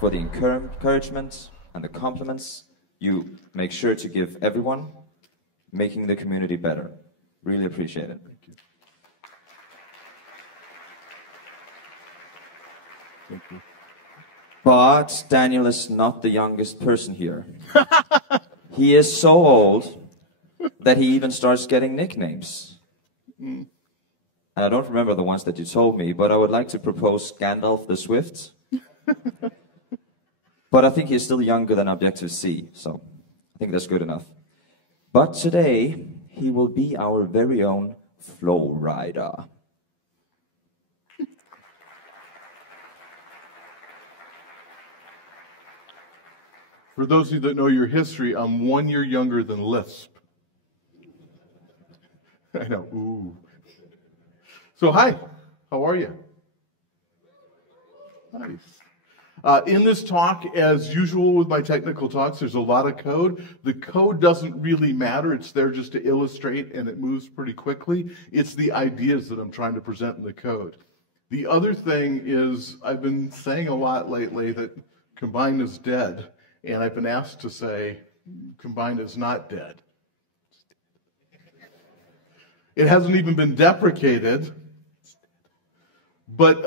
for the encouragement and the compliments you make sure to give everyone, making the community better. Really appreciate it. Thank you. Thank you. But Daniel is not the youngest person here. He is so old that he even starts getting nicknames. And I don't remember the ones that you told me, but I would like to propose Gandalf the Swift. But I think he's still younger than Objective-C, so I think that's good enough. But today, he will be our very own Flow Rider. For those of you that know your history, I'm 1 year younger than Lisp. I know, ooh. So hi, how are you? Nice. In this talk, as usual with my technical talks, there's a lot of code. The code doesn't really matter. It's there just to illustrate, and it moves pretty quickly. It's the ideas that I'm trying to present in the code. The other thing is I've been saying a lot lately that Combine is dead, and I've been asked to say Combine is not dead. It hasn't even been deprecated. But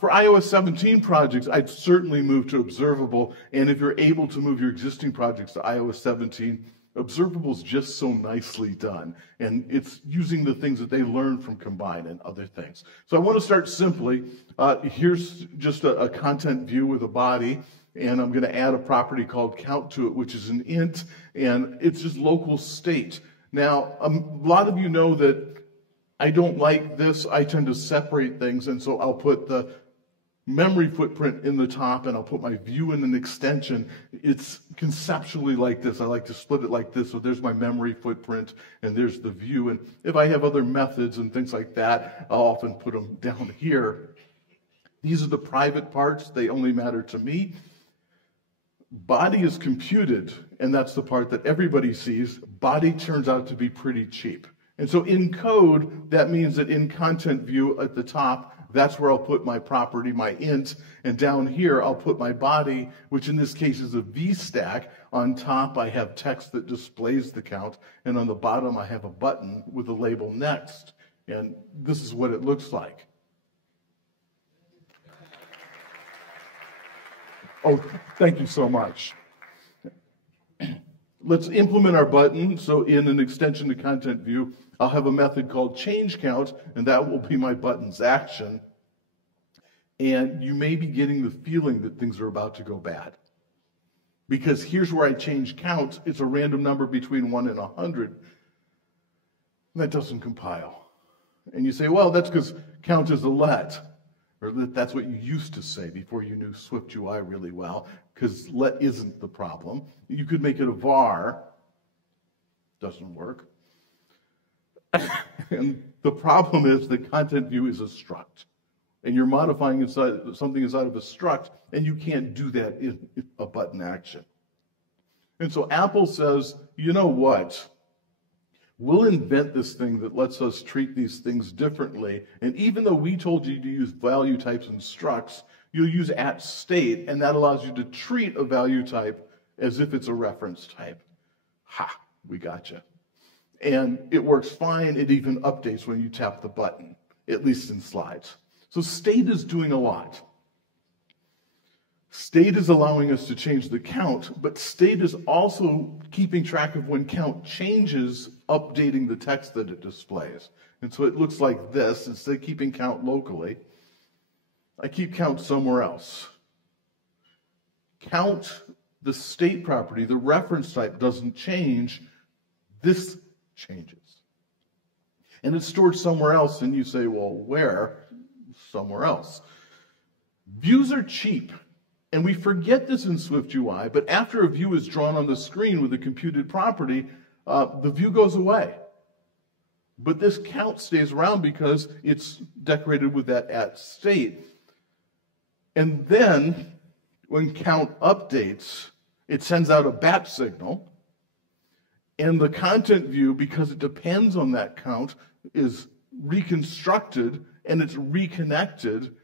for iOS 17 projects, I'd certainly move to Observable. And if you're able to move your existing projects to iOS 17, Observable is just so nicely done. And it's using the things that they learned from Combine and other things. So I want to start simply. Here's just a content view with a body. And I'm going to add a property called count to it, which is an int. And it's just local state. Now, a lot of you know that I don't like this. I tend to separate things, and so I'll put the memory footprint in the top, and I'll put my view in an extension. It's conceptually like this. I like to split it like this. So there's my memory footprint, and there's the view. And if I have other methods and things like that, I'll often put them down here. These are the private parts. They only matter to me. Body is computed, and that's the part that everybody sees. Body turns out to be pretty cheap. And so in code, that means that in content view at the top, that's where I'll put my property, my int, and down here I'll put my body, which in this case is a VStack. On top I have text that displays the count, and on the bottom I have a button with a label next. And this is what it looks like. Oh, thank you so much. Let's implement our button. So in an extension to content view, I'll have a method called change count, and that will be my button's action. And you may be getting the feeling that things are about to go bad. Because here's where I change count. It's a random number between 1 and 100. That doesn't compile. And you say, well, that's because count is a let. Or that's what you used to say before you knew SwiftUI really well, because let isn't the problem. You could make it a var. Doesn't work. And the problem is the content view is a struct. And you're modifying something inside of a struct, and you can't do that in a button action. And so Apple says, you know what? We'll invent this thing that lets us treat these things differently. And even though we told you to use value types and structs, you'll use @state, and that allows you to treat a value type as if it's a reference type. Ha, we gotcha. And it works fine. It even updates when you tap the button, at least in slides. So state is doing a lot. State is allowing us to change the count, but state is also keeping track of when count changes, updating the text that it displays. And so it looks like this. Instead of keeping count locally, I keep count somewhere else. Count, the state property, the reference type doesn't change. This changes. And it's stored somewhere else, and you say, well, where? Somewhere else. Views are cheap. And we forget this in SwiftUI, but after a view is drawn on the screen with a computed property, the view goes away. But this count stays around because it's decorated with that @state. And then, when count updates, it sends out a bat signal. And the content view, because it depends on that count, is reconstructed and it's reconnected.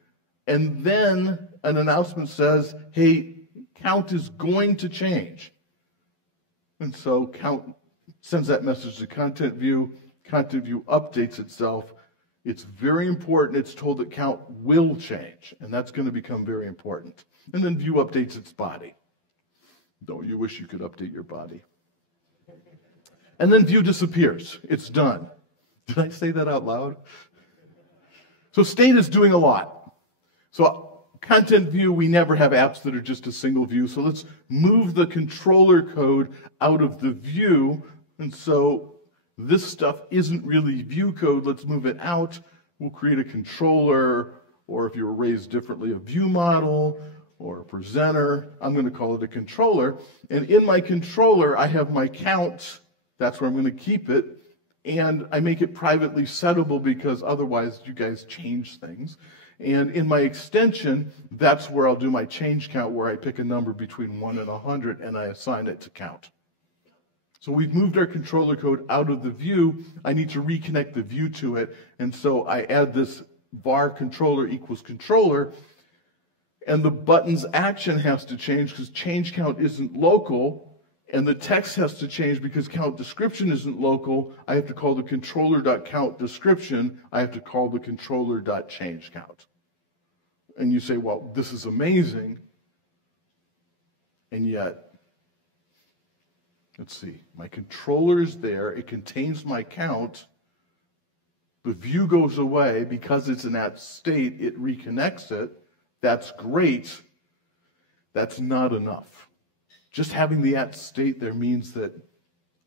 And then an announcement says, hey, count is going to change. And so count sends that message to content view. Content view updates itself. It's very important. It's told that count will change, and that's going to become very important. And then view updates its body. Don't you wish you could update your body? And then view disappears. It's done. Did I say that out loud? So state is doing a lot. So content view, we never have apps that are just a single view. So let's move the controller code out of the view. And so this stuff isn't really view code. Let's move it out. We'll create a controller, or if you were raised differently, a view model or a presenter. I'm going to call it a controller. And in my controller, I have my count. That's where I'm going to keep it. And I make it privately settable because otherwise you guys change things. And in my extension, that's where I'll do my change count, where I pick a number between 1 and 100 and I assign it to count. So we've moved our controller code out of the view. I need to reconnect the view to it. And so I add this var controller equals controller. And the button's action has to change because change count isn't local. And the text has to change because count description isn't local. I have to call the controller.count description. I have to call the controller.change count. And you say, well, this is amazing. And yet, let's see, my controller is there. It contains my count. The view goes away because it's in that state. It reconnects it. That's great. That's not enough. Just having the at state there means that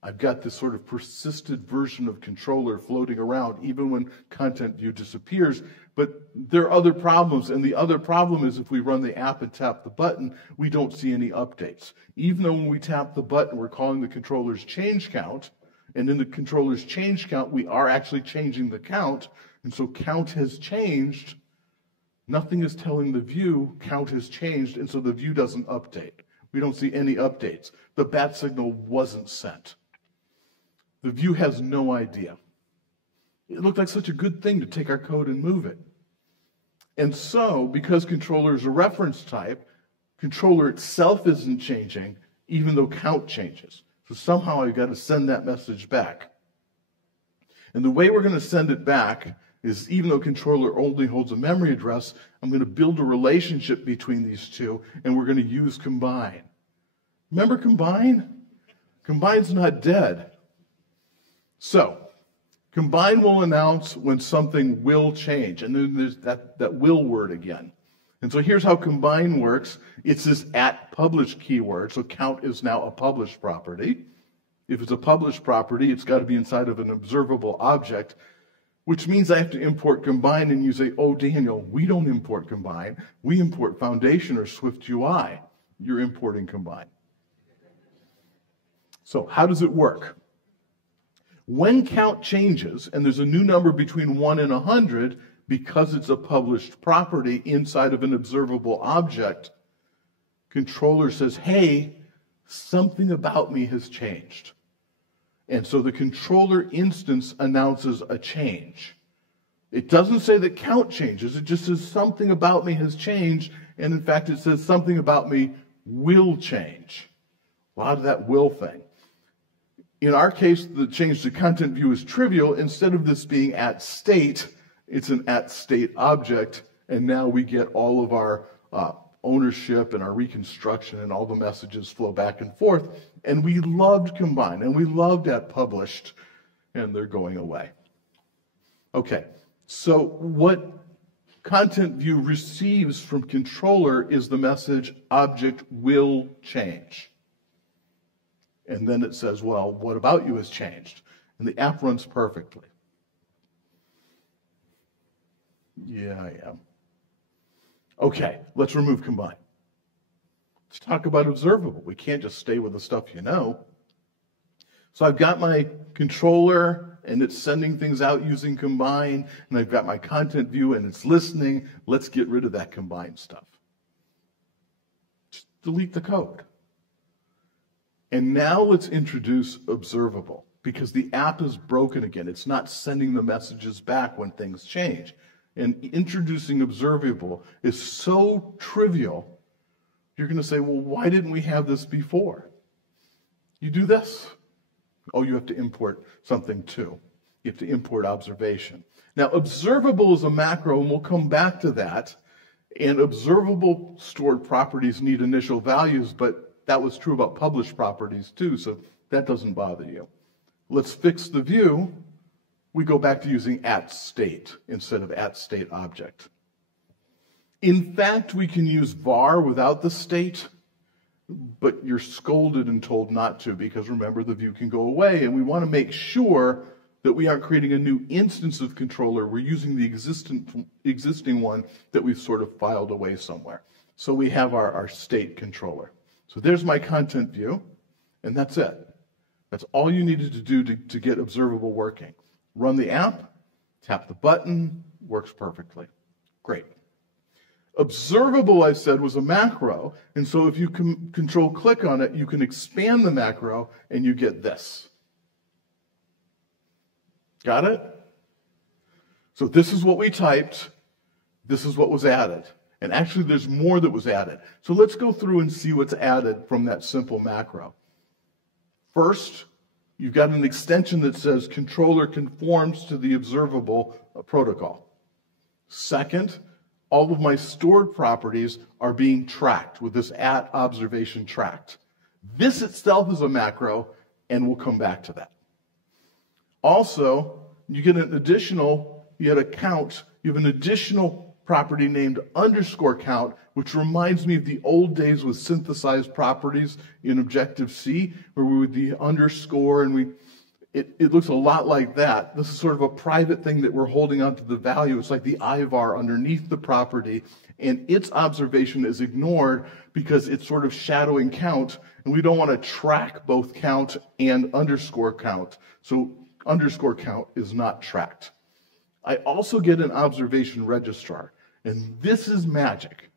I've got this sort of persisted version of controller floating around even when content view disappears. But there are other problems, and the other problem is if we run the app and tap the button, we don't see any updates. Even though when we tap the button, we're calling the controller's change count, and in the controller's change count, we are actually changing the count, and so count has changed. Nothing is telling the view count has changed, and so the view doesn't update. We don't see any updates. The bat signal wasn't sent. The view has no idea. It looked like such a good thing to take our code and move it. And so, because controller is a reference type, controller itself isn't changing, even though count changes. So somehow I've got to send that message back. And the way we're going to send it back is, even though controller only holds a memory address, I'm going to build a relationship between these two, and we're going to use combine. Remember combine? Combine's not dead. So, combine will announce when something will change, and then there's that will word again. And so here's how combine works. It's this at publish keyword, so count is now a published property. If it's a published property, it's got to be inside of an observable object, which means I have to import combine, and you say, oh, Daniel, we don't import combine. We import Foundation or SwiftUI. You're importing combine. So how does it work? When count changes, and there's a new number between 1 and 100, because it's a published property inside of an observable object, controller says, hey, something about me has changed. And so the controller instance announces a change. It doesn't say that count changes. It just says something about me has changed. And in fact, it says something about me will change. A lot of that will thing. In our case, the change to content view is trivial. Instead of this being at state, it's an at state object. And now we get all of our ownership and our reconstruction, and all the messages flow back and forth. And we loved combine, and we loved at published, and they're going away. Okay, so what content view receives from controller is the message object will change. And then it says, well, what about you has changed? And the app runs perfectly. Yeah, I am. Okay, let's remove combine. Let's talk about observable. We can't just stay with the stuff you know. So I've got my controller, and it's sending things out using combine, and I've got my content view, and it's listening. Let's get rid of that combine stuff. Just delete the code. And now let's introduce observable, because the app is broken again. It's not sending the messages back when things change. And introducing observable is so trivial You're going to say, well, why didn't we have this before? You do this. Oh, you have to import something too. You have to import observation. Now, observable is a macro, and we'll come back to that. And observable stored properties need initial values, but that was true about published properties too, so that doesn't bother you. Let's fix the view. We go back to using @state instead of @stateObject. In fact, we can use var without the state, but you're scolded and told not to, because remember, the view can go away, and we want to make sure that we aren't creating a new instance of controller. We're using the existing one that we've sort of filed away somewhere. So we have our state controller. So there's my content view, and that's it. That's all you needed to do to get observable working. Run the app, tap the button, works perfectly. Great. Observable, I said, was a macro, and so if you control-click on it, you can expand the macro, and you get this. Got it? So this is what we typed. This is what was added. And actually, there's more that was added. So let's go through and see what's added from that simple macro. First, you've got an extension that says controller conforms to the observable protocol. Second, all of my stored properties are being tracked with this @observation tracked. This itself is a macro, and we'll come back to that. Also, you get an additional, you had a count, you have an additional property named _count, which reminds me of the old days with synthesized properties in Objective-C, where we would the underscore, and it looks a lot like that. This is sort of a private thing that we're holding onto the value. It's like the IVAR underneath the property, and its observation is ignored because it's sort of shadowing count, and we don't want to track both count and _count. So _count is not tracked. I also get an observation registrar, and this is magic,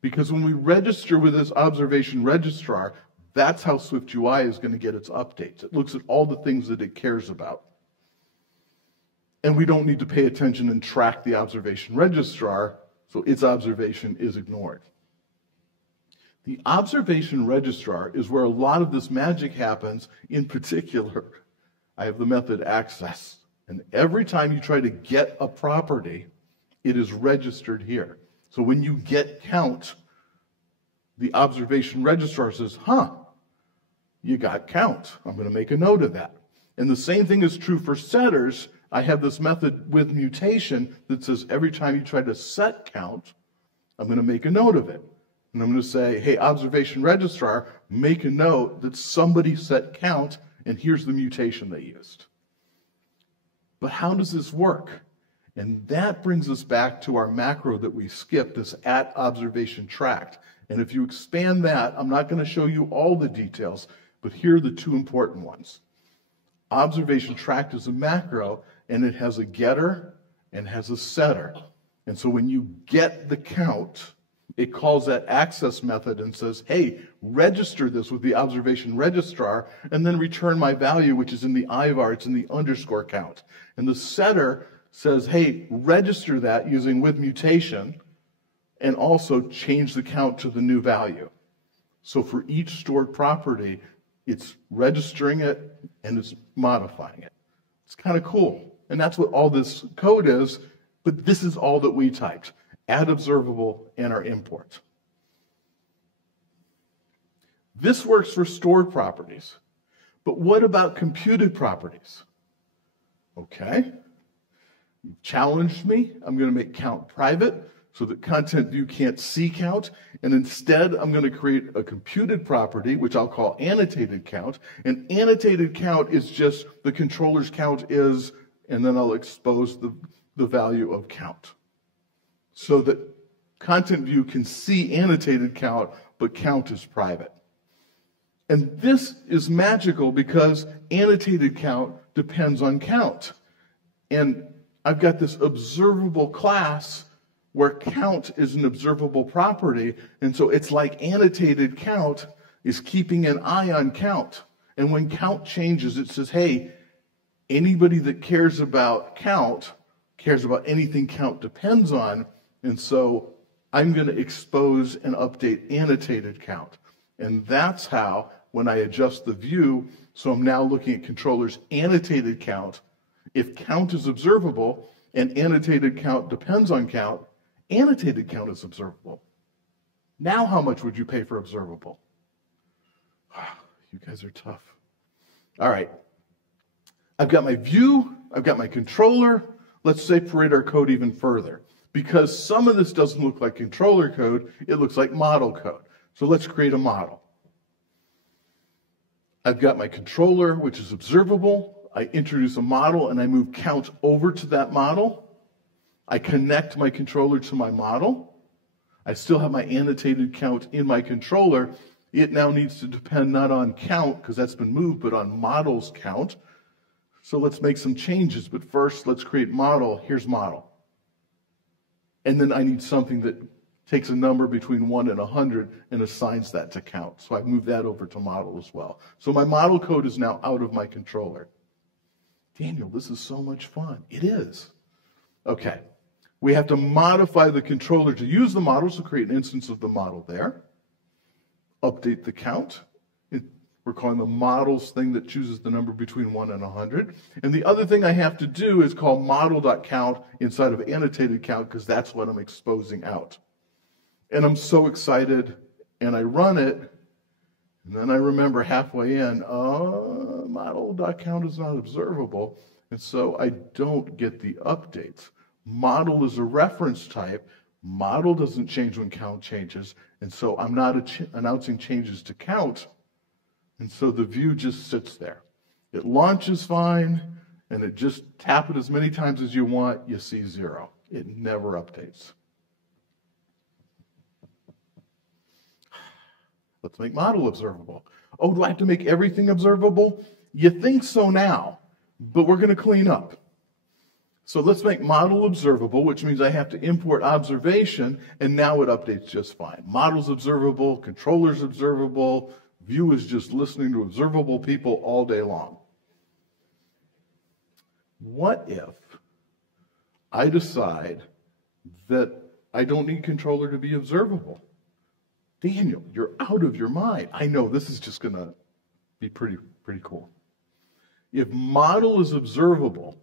because when we register with this observation registrar, that's how SwiftUI is going to get its updates. It looks at all the things that it cares about. And we don't need to pay attention and track the observation registrar, so its observation is ignored. The observation registrar is where a lot of this magic happens. In particular, I have the method access. And every time you try to get a property, it is registered here. So when you get count, the observation registrar says, you got count. I'm going to make a note of that. And the same thing is true for setters. I have this method with mutation that says every time you try to set count, I'm going to make a note of it. And I'm going to say, hey, observation registrar, make a note that somebody set count, and here's the mutation they used. But how does this work? And that brings us back to our macro that we skipped, this @observation tracked. And if you expand that, I'm not going to show you all the details, but here are the two important ones. Observation tracked is a macro, and it has a getter and has a setter. And so when you get the count, it calls that access method and says, hey, register this with the observation registrar, and then return my value, which is in the IVAR, it's in the _count. And the setter says, hey, register that using with mutation, and also change the count to the new value. So for each stored property, it's registering it and it's modifying it. It's kind of cool. And that's what all this code is, but this is all that we typed. Add observable and our import. This works for stored properties. But what about computed properties? Okay. You challenged me. I'm going to make count private so that content view can't see count. And instead, I'm going to create a computed property, which I'll call annotated count. And annotated count is just the controller's count is, and then I'll expose the value of count. So that content view can see annotated count, but count is private. And this is magical because annotated count depends on count. And I've got this observable class where count is an observable property, and so it's like annotated count is keeping an eye on count. And when count changes, it says, hey, anybody that cares about count cares about anything count depends on, and so I'm going to expose and update annotated count. And that's how, when I adjust the view, so I'm now looking at controller's annotated count. If count is observable and annotated count depends on count, annotated count is observable. Now how much would you pay for observable? You guys are tough. All right. I've got my view, I've got my controller. Let's separate our code even further. Because some of this doesn't look like controller code, it looks like model code. So let's create a model. I've got my controller, which is observable. I introduce a model and I move count over to that model. I connect my controller to my model. I still have my annotated count in my controller. It now needs to depend not on count, because that's been moved, but on model's count. So let's make some changes. But first, let's create model. Here's model. And then I need something that takes a number between 1 and 100 and assigns that to count. So I move that over to model as well. So my model code is now out of my controller. Daniel, this is so much fun. It is. Okay. We have to modify the controller to use the model, so create an instance of the model there. Update the count. We're calling the models thing that chooses the number between 1 and 100. And the other thing I have to do is call model.count inside of annotated count, because that's what I'm exposing out. And I'm so excited, and I run it, and then I remember halfway in, model.count is not observable, and so I don't get the updates. Model is a reference type. Model doesn't change when count changes, and so I'm not announcing changes to count, and so the view just sits there. It launches fine, and it just tap it as many times as you want, you see 0. It never updates. Let's make model observable. Oh, do I have to make everything observable? You think so now, but we're going to clean up. So let's make model observable, which means I have to import observation, and now it updates just fine. Model's observable, controller's observable, view is just listening to observable people all day long. What if I decide that I don't need controller to be observable? Daniel, you're out of your mind. I know, this is just going to be pretty cool. If model is observable,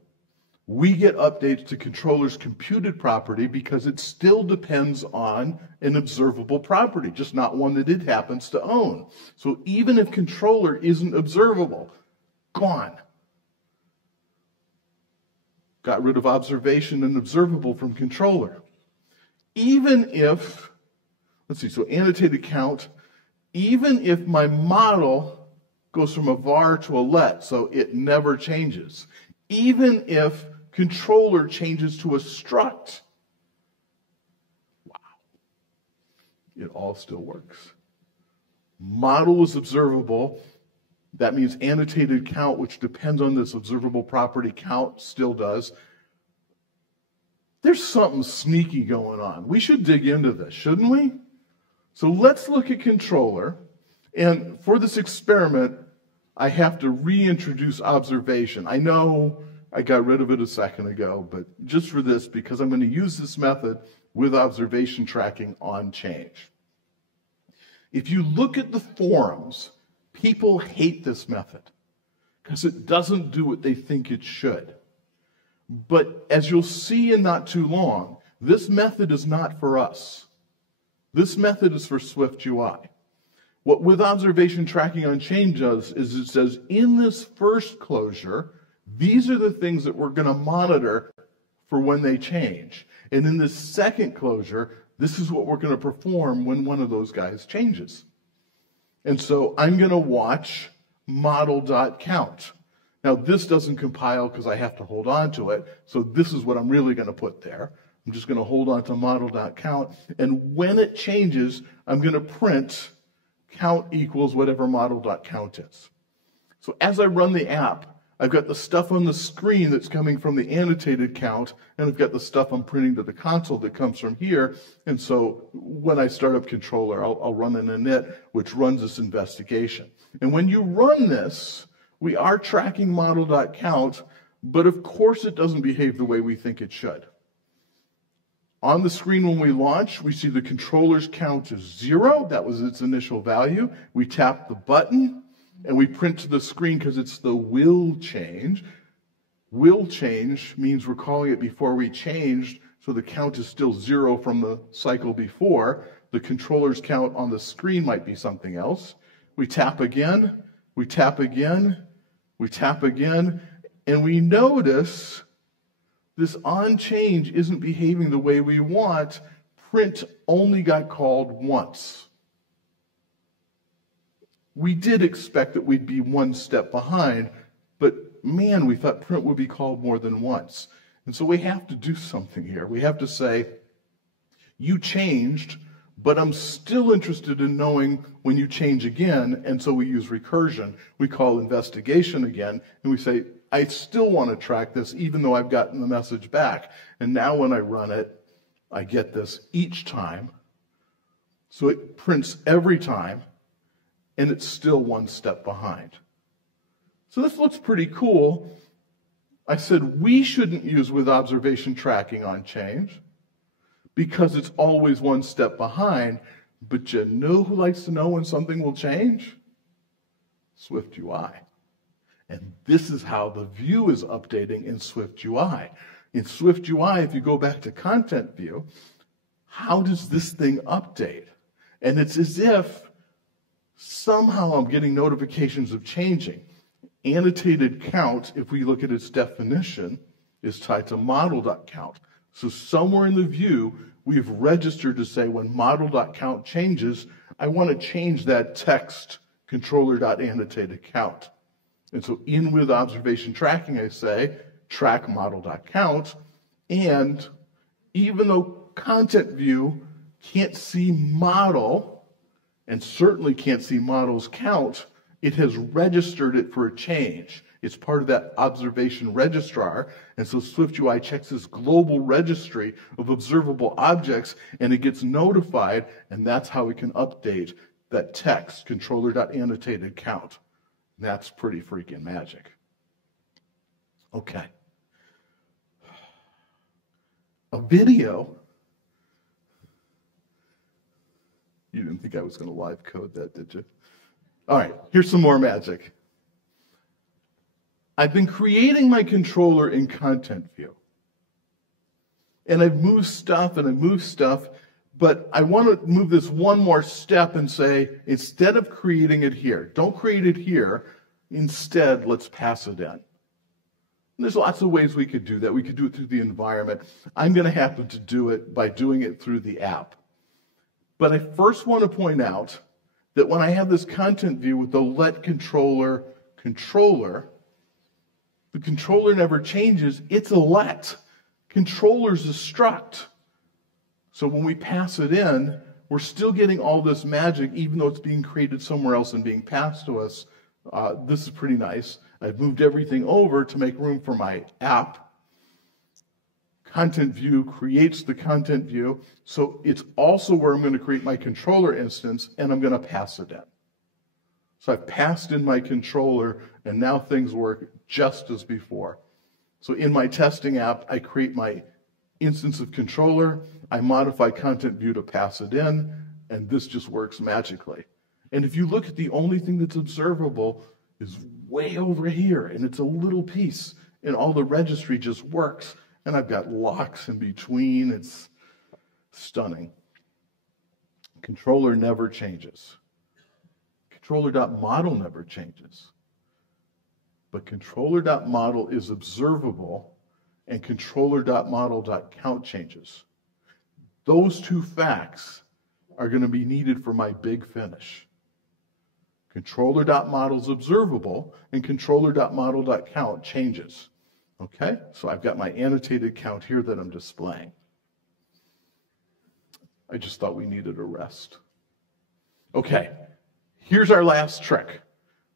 we get updates to controller's computed property because it still depends on an observable property, just not one that it happens to own. So even if controller isn't observable, gone. Got rid of observation and observable from controller. Even if, let's see, so annotated count, even if my model goes from a var to a let, so it never changes. Even if controller changes to a struct. Wow. It all still works. Model is observable. That means annotated count, which depends on this observable property, count still does. There's something sneaky going on. We should dig into this, shouldn't we? So let's look at controller. And for this experiment, I have to reintroduce observation. I know I got rid of it a second ago, but just for this, because I'm going to use this method with observation tracking on change. If you look at the forums, people hate this method because it doesn't do what they think it should. But as you'll see in not too long, this method is not for us. This method is for SwiftUI. What with observation tracking on change does is it says in this first closure, these are the things that we're going to monitor for when they change. And in this second closure, this is what we're going to perform when one of those guys changes. And so I'm going to watch model.count. Now, this doesn't compile because I have to hold on to it. So this is what I'm really going to put there. I'm just going to hold on to model.count. And when it changes, I'm going to print count equals whatever model.count is. So as I run the app, I've got the stuff on the screen that's coming from the annotated count, and I've got the stuff I'm printing to the console that comes from here. And so when I start up controller, I'll run an init, which runs this investigation. And when you run this, we are tracking model.count, but of course it doesn't behave the way we think it should. On the screen when we launch, we see the controller's count is 0. That was its initial value. We tap the button, and we print to the screen because it's the will change. Will change means we're calling it before we changed, so the count is still 0 from the cycle before. The controller's count on the screen might be something else. We tap again, we tap again, we tap again, and we notice this on change isn't behaving the way we want. Print only got called once. We did expect that we'd be one step behind, but man, we thought print would be called more than once. And so we have to do something here. We have to say, you changed, but I'm still interested in knowing when you change again, and so we use recursion. We call investigation again, and we say, I still want to track this even though I've gotten the message back. And now when I run it, I get this each time. So it prints every time, and it's still one step behind. So this looks pretty cool. I said we shouldn't use with observation tracking on change because it's always one step behind. But you know who likes to know when something will change? SwiftUI. And this is how the view is updating in SwiftUI. In SwiftUI, if you go back to content view, how does this thing update? And it's as if somehow I'm getting notifications of changing. Annotated count, if we look at its definition, is tied to model.count. So somewhere in the view, we've registered to say when model.count changes, I want to change that text controller.annotated count. And so in with observation tracking, I say track model.count. And even though content view can't see model and certainly can't see model's count, it has registered it for a change. It's part of that observation registrar. And so SwiftUI checks this global registry of observable objects, and it gets notified, and that's how we can update that text controller.annotated count. That's pretty freaking magic. Okay. A video. You didn't think I was going to live code that, did you? All right, here's some more magic. I've been creating my controller in content view. And I've moved stuff and I've moved stuff, but I want to move this one more step and say, instead of creating it here, don't create it here. Instead, let's pass it in. And there's lots of ways we could do that. We could do it through the environment. I'm going to happen to do it by doing it through the app. But I first want to point out that when I have this content view with the let controller, the controller never changes. It's a let. Controller's a struct. So when we pass it in, we're still getting all this magic, even though it's being created somewhere else and being passed to us. This is pretty nice. I've moved everything over to make room for my app. Content view creates the content view. So it's also where I'm going to create my controller instance, and I'm going to pass it in. So I've passed in my controller, and now things work just as before. So in my testing app, I create my instance of controller, I modify content view to pass it in, and this just works magically. And if you look at the only thing that's observable is way over here, and it's a little piece, and all the registry just works, and I've got locks in between. It's stunning. Controller never changes. Controller.model never changes. But controller.model is observable, and controller.model.count changes. Those two facts are going to be needed for my big finish. Controller.model is observable, and controller.model.count changes. Okay, so I've got my annotated count here that I'm displaying. I just thought we needed a rest. Okay, here's our last trick.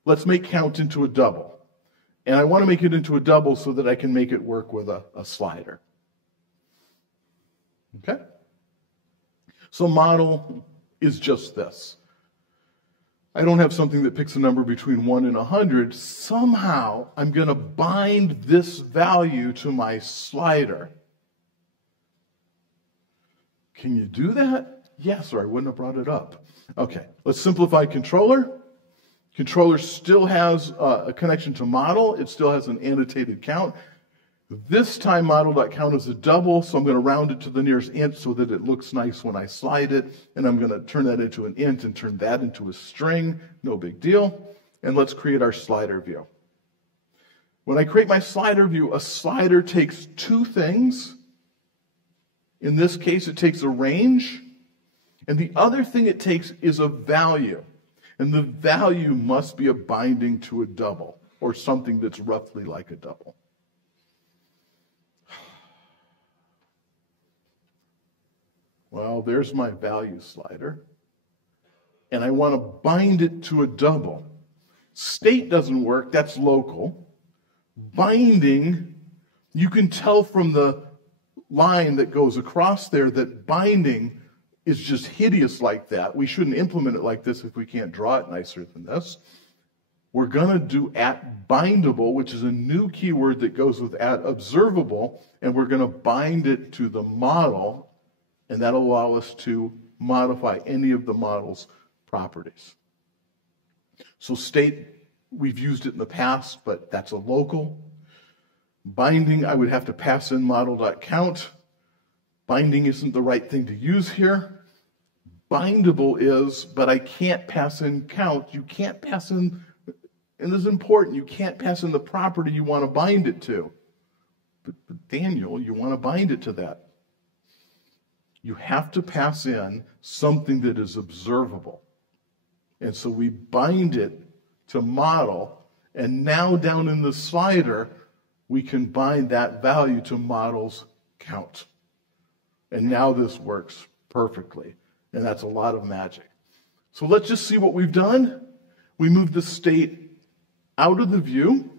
Let's make count into a double. And I want to make it into a double so that I can make it work with a slider. Okay? So model is just this. I don't have something that picks a number between 1 and 100. Somehow, I'm going to bind this value to my slider. Can you do that? Yes, or I wouldn't have brought it up. Okay, let's simplify controller. Controller still has a connection to model. It still has an annotated count. This time model.count is a double, so I'm going to round it to the nearest int so that it looks nice when I slide it. And I'm going to turn that into an int and turn that into a string. No big deal. And let's create our slider view. When I create my slider view, a slider takes two things. In this case, it takes a range. And the other thing it takes is a value. And the value must be a binding to a double, or something that's roughly like a double. Well, there's my value slider. And I want to bind it to a double. State doesn't work, that's local. Binding, you can tell from the line that goes across there that binding is just hideous like that. We shouldn't implement it like this if we can't draw it nicer than this. We're going to do @bindable, which is a new keyword that goes with @observable, and we're going to bind it to the model, and that'll allow us to modify any of the model's properties. So state, we've used it in the past, but that's a local. Binding, I would have to pass in model.count. Binding isn't the right thing to use here. Bindable is, but I can't pass in count. You can't pass in, and this is important, you can't pass in the property you want to bind it to. But Daniel, you want to bind it to that. You have to pass in something that is observable. And so we bind it to model, and now down in the slider, we can bind that value to model's count. And now this works perfectly. And that's a lot of magic. So let's just see what we've done. We moved the state out of the view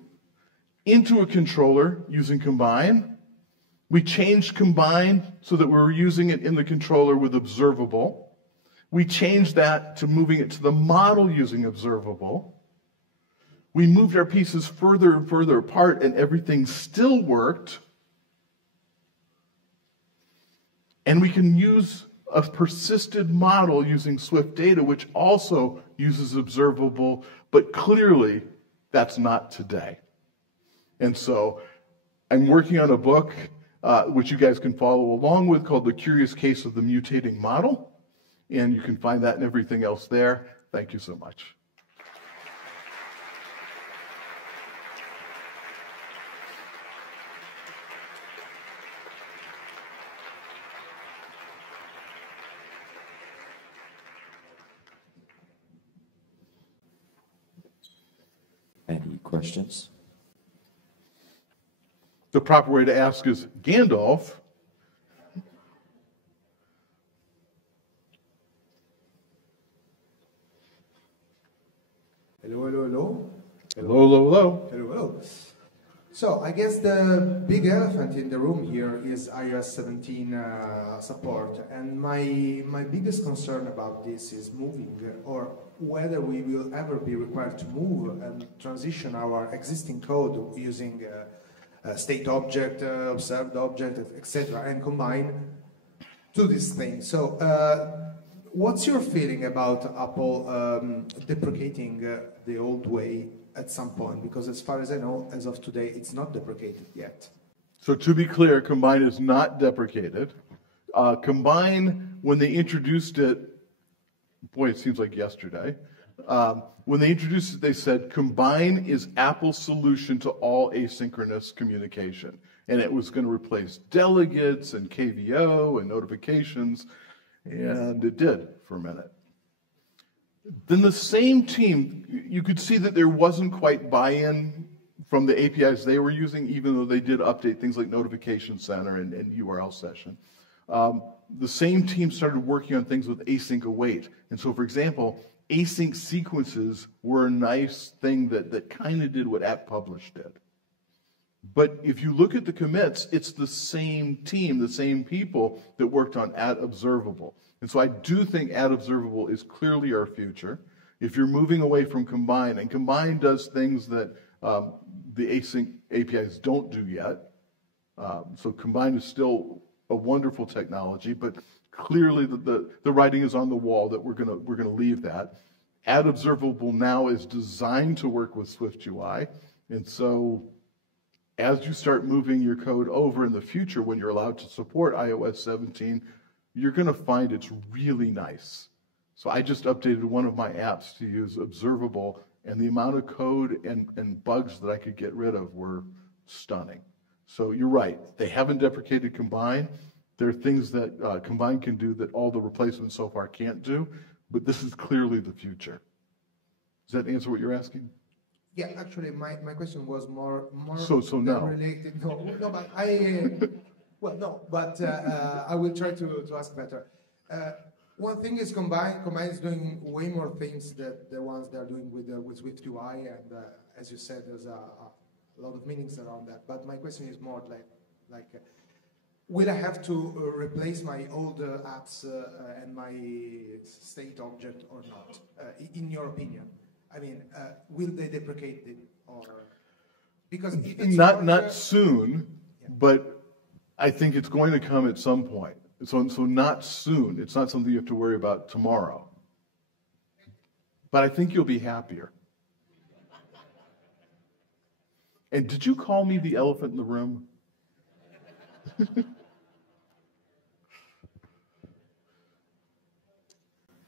into a controller using combine. We changed combine so that we were using it in the controller with observable. We changed that to moving it to the model using observable. We moved our pieces further and further apart, and everything still worked. And we can use a persisted model using Swift data, which also uses observable, but clearly that's not today. And so I'm working on a book which you guys can follow along with, called The Curious Case of the Mutating Model. And you can find that and everything else there. Thank you so much. Any questions? The proper way to ask is Gandalf. Hello, hello, hello. Hello, hello, hello. Hello, hello. So I guess the big elephant in the room here is iOS 17 support, and my biggest concern about this is moving, or whether we will ever be required to move and transition our existing code using state object, observed object, etc., and combine to this thing. So what's your feeling about Apple deprecating the old way at some point? Because as far as I know, as of today, it's not deprecated yet. So to be clear, Combine is not deprecated. Combine, when they introduced it, boy, it seems like yesterday. When they introduced it, they said Combine is Apple's solution to all asynchronous communication. And it was going to replace delegates and KVO and notifications. And it did for a minute. Then the same team, you could see that there wasn't quite buy-in from the APIs they were using, even though they did update things like Notification Center and URL Session. The same team started working on things with async await. And so, for example, async sequences were a nice thing that kind of did what @publish did. But if you look at the commits, it's the same team, the same people that worked on @observable. And so I do think @observable is clearly our future. If you're moving away from Combine, and Combine does things that the async APIs don't do yet. So Combine is still a wonderful technology, but clearly the writing is on the wall that we're gonna leave that. Add observable now is designed to work with SwiftUI, and so as you start moving your code over in the future, when you're allowed to support iOS 17, you're going to find it's really nice. So I just updated one of my apps to use observable, and the amount of code and bugs that I could get rid of were stunning. So you're right. They haven't deprecated Combine. There are things that Combine can do that all the replacements so far can't do, but this is clearly the future. Does that answer what you're asking? Yeah, actually, my question was more so no. related. No, but I will try to ask better. One thing is Combine is doing way more things than the ones they're doing with SwiftUI, and as you said, there's a lot of meanings around that. But my question is more like will I have to replace my old apps and my state object or not? In your opinion? I mean, will they deprecate it, or because if it's not soon, yeah. But I think it's going to come at some point. So not soon. It's not something you have to worry about tomorrow. But I think you'll be happier. And did you call me the elephant in the room?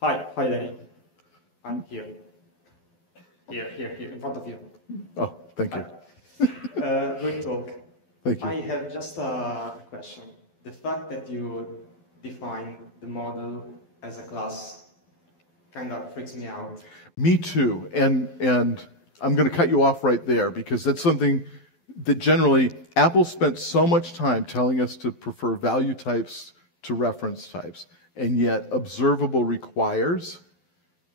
Hi, Danny. I'm here. Here, in front of you. Oh, thank you. Great talk. Thank you. I have just a question. The fact that you define the model as a class kind of freaks me out. Me too. And I'm going to cut you off right there because that's something that generally Apple spent so much time telling us to prefer value types to reference types, and yet observable requires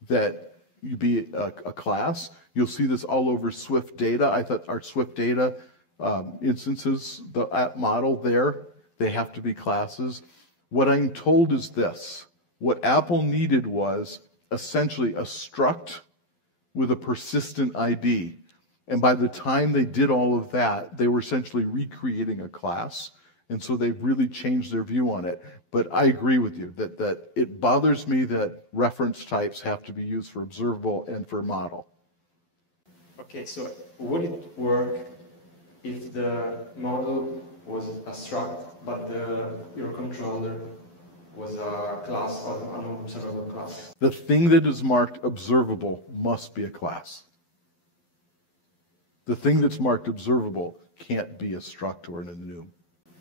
that you be a class. You'll see this all over Swift Data. I thought our Swift Data instances, the app model there, they have to be classes. What I'm told is this. What Apple needed was essentially a struct with a persistent ID. And by the time they did all of that, they were essentially recreating a class. And so they've really changed their view on it. But I agree with you that it bothers me that reference types have to be used for observable and for model. Okay, so would it work if the model was a struct, but your controller was a class or an unobservable class? The thing that is marked observable must be a class. The thing that's marked observable can't be a struct or an enum.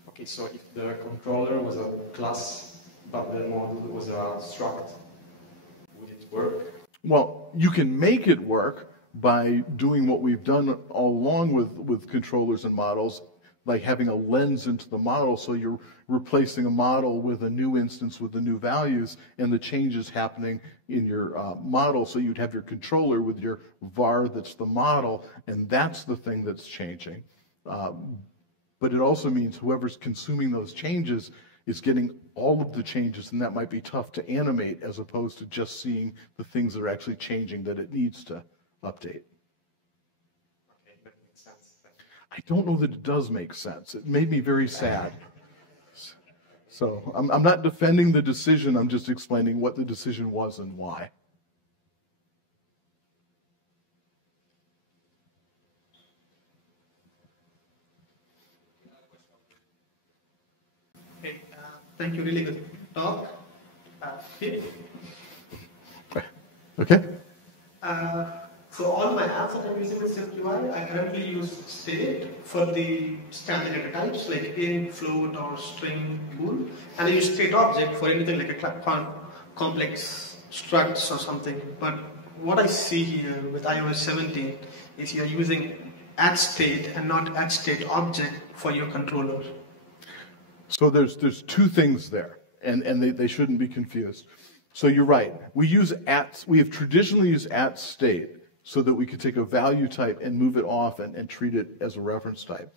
Okay, so if the controller was a class, but the model was a struct, would it work? Well, you can make it work by doing what we've done all along with controllers and models, like having a lens into the model, so you're replacing a model with a new instance with the new values, and the changes happening in your model, so you'd have your controller with your var that's the model, and that's the thing that's changing. But it also means whoever's consuming those changes is getting all of the changes, and that might be tough to animate as opposed to just seeing the things that are actually changing that it needs to update. Okay, that makes sense. I don't know that it does make sense. It made me very sad. So I'm not defending the decision, I'm just explaining what the decision was and why. Okay, thank you. Really good talk. Here. Okay. So all my apps that I'm using with SwiftUI, I currently use state for the standard data types like int, float, or string, bool, and I use state object for anything like a complex structs or something. But what I see here with iOS 17 is you're using at state and not at state object for your controller. So there's two things there, and they shouldn't be confused. So you're right. We have traditionally used at state so that we could take a value type and move it off and treat it as a reference type.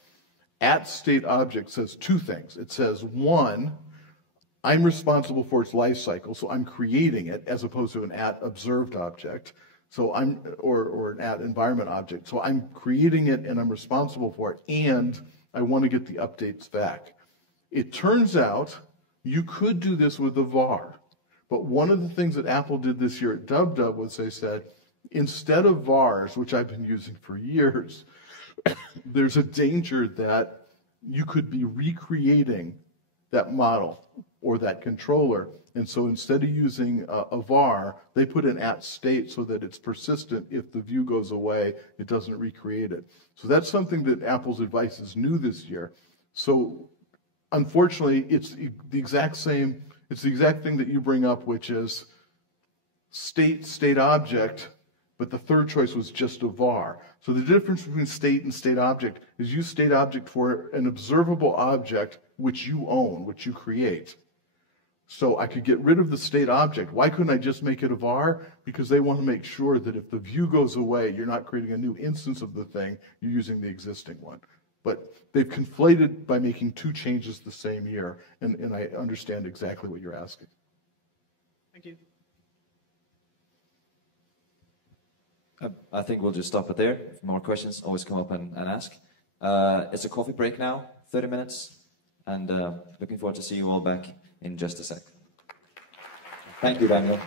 At state object says two things. It says, one, I'm responsible for its life cycle, so I'm creating it as opposed to an at observed object. So or an at environment object. So I'm creating it and I'm responsible for it, and I want to get the updates back. It turns out you could do this with a var. But one of the things that Apple did this year at DubDub was they said, instead of vars, which I've been using for years, there's a danger that you could be recreating that model or that controller. And so instead of using a var, they put an at state so that it's persistent. If the view goes away, it doesn't recreate it. So that's something that Apple's advice is new this year. So unfortunately, it's the exact same, it's the exact thing that you bring up, which is state object, but the third choice was just a var. So the difference between state and state object is use state object for an observable object which you own, which you create. So I could get rid of the state object. Why couldn't I just make it a var? Because they want to make sure that if the view goes away, you're not creating a new instance of the thing, you're using the existing one. But they've conflated by making two changes the same year, and I understand exactly what you're asking. Thank you. I think we'll just stop it there. If more questions, always come up and ask. It's a coffee break now, 30 minutes, and looking forward to seeing you all back in just a sec. Thank you, Daniel.